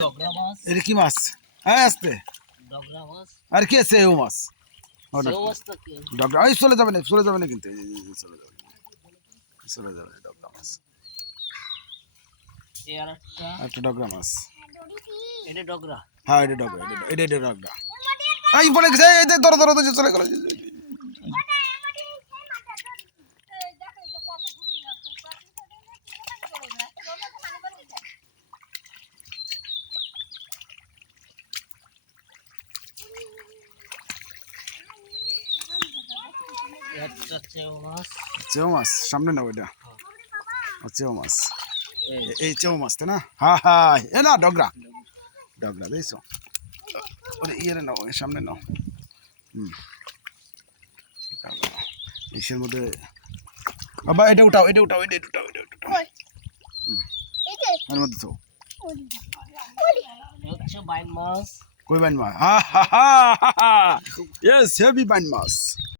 ডগরা মাছ, এটা কি মাছ? হ্যাঁ আসতে ডগরা মাছ, আর কি আছে এও মাছ? সেও মাছ তো কি? ডগরা ওই চলে যাবে না কিন্তু চলে যাবে চলে যাবে ডগরা মাছ এই আর একটা, একটা ডগরা মাছ এটা ডগরা। হ্যাঁ এটা ডগরা এটা ডগরা এই বলে গেছে এই ধরো ধরো ধরো, চলে গেল একটা চেও মাছ, চেও মাছ সামনে নাও এটা চেও মাছ এই এই চেও মাছ তাই না? হ্যাঁ হ্যাঁ এ না ডগরা ডগরা দেখছো ওরে ইয়ে নাও এর সামনে নাও ইসের মধ্যে বাবা এটা উঠাও এটা উঠাও এটা উঠাও এটা উঠাও এর মধ্যে তো এটা হচ্ছে বাইন মাছ। কই বাইন মাছ হা হা হা হা ইয়েস হেভি বাইন মাছ